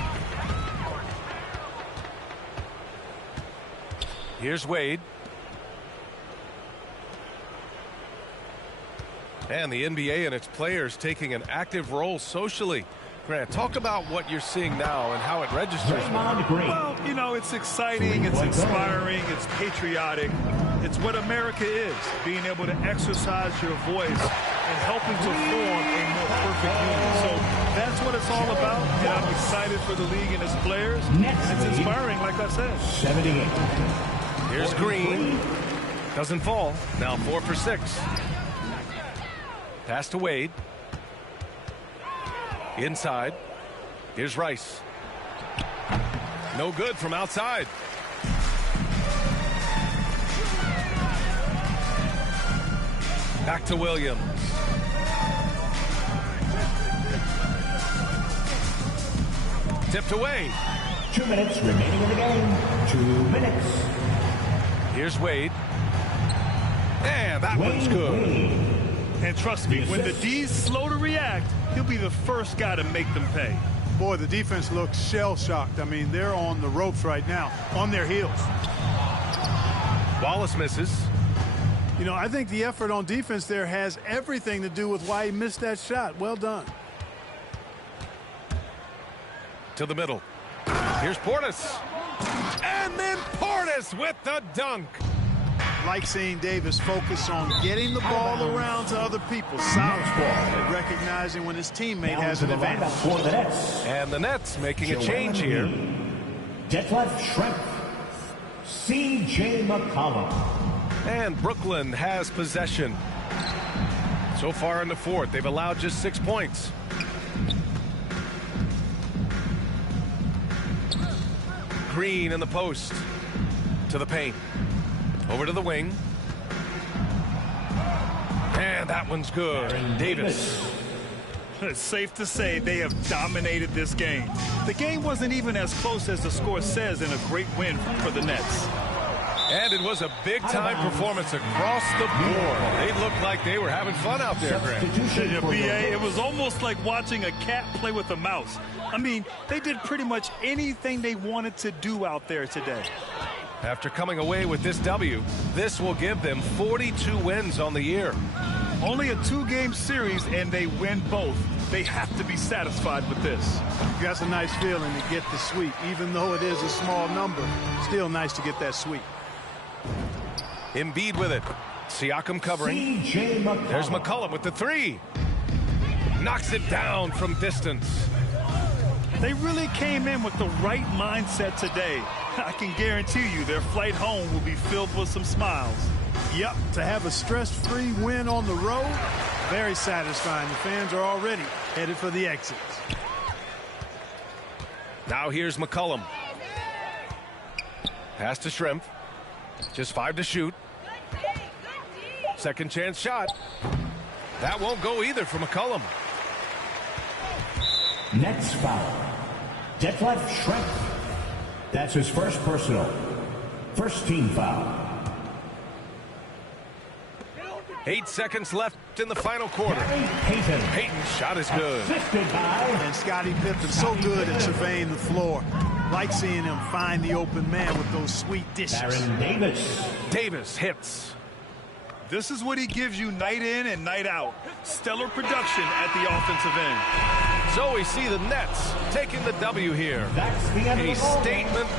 Here's Wade. And the NBA and its players taking an active role socially. Grant, talk about what you're seeing now and how it registers. Well, you know, it's exciting, it's inspiring, it's patriotic. It's what America is, being able to exercise your voice and helping to form a more perfect union. So that's what it's all about, and I'm excited for the league and its players. It's inspiring, like I said. 78. Here's Green. Doesn't fall. Now 4 for 6. Pass to Wade. Inside. Here's Rice. No good from outside. Back to Williams. Tipped away. 2 minutes remaining in the game. 2 minutes. Here's Wade. And that one's good. And trust me, when the D's slow to react, he'll be the first guy to make them pay. Boy, the defense looks shell-shocked. I mean, they're on the ropes right now, on their heels. Wallace misses. You know, I think the effort on defense there has everything to do with why he missed that shot. Well done. To the middle. Here's Portis. And then Portis with the dunk. Like seeing Davis focus on getting the ball around to other people. Southpaw, and recognizing when his teammate has an advantage. For the Nets. And the Nets making a change here. Detlef Schrempf. C.J. McCollum. And Brooklyn has possession. So far in the fourth, they've allowed just 6 points. Green in the post. To the paint. Over to the wing. And That one's good. Davis. It's safe to say they have dominated this game. The game wasn't even as close as the score says in a great win for the Nets. And it was a big-time performance across the board. They looked like they were having fun out there, Grant. BA, it was almost like watching a cat play with a mouse. I mean, they did pretty much anything they wanted to do out there today. After coming away with this W, this will give them 42 wins on the year. Only a 2-game series, and they win both. They have to be satisfied with this. That's a nice feeling to get the sweep. Even though it is a small number, still nice to get that sweep. Embiid with it. Siakam covering. There's McCollum with the three. Knocks it down from distance. They really came in with the right mindset today. I can guarantee you their flight home will be filled with some smiles. Yep, to have a stress-free win on the road, very satisfying. The fans are already headed for the exits. Now here's McCollum. Pass to Shrimp. Just 5 to shoot. Second chance shot. That won't go either for McCollum. Next foul. Detlef Shrimp. That's his first personal. First team foul. 8 seconds left in the final quarter. Payton's shot is good. And Scottie Pippen's so good at surveying the floor. Like seeing him find the open man with those sweet dishes. Davis hits. This is what he gives you night in and night out. Stellar production at the offensive end. So we see the Nets taking the W here. That's the end of the ball. A statement.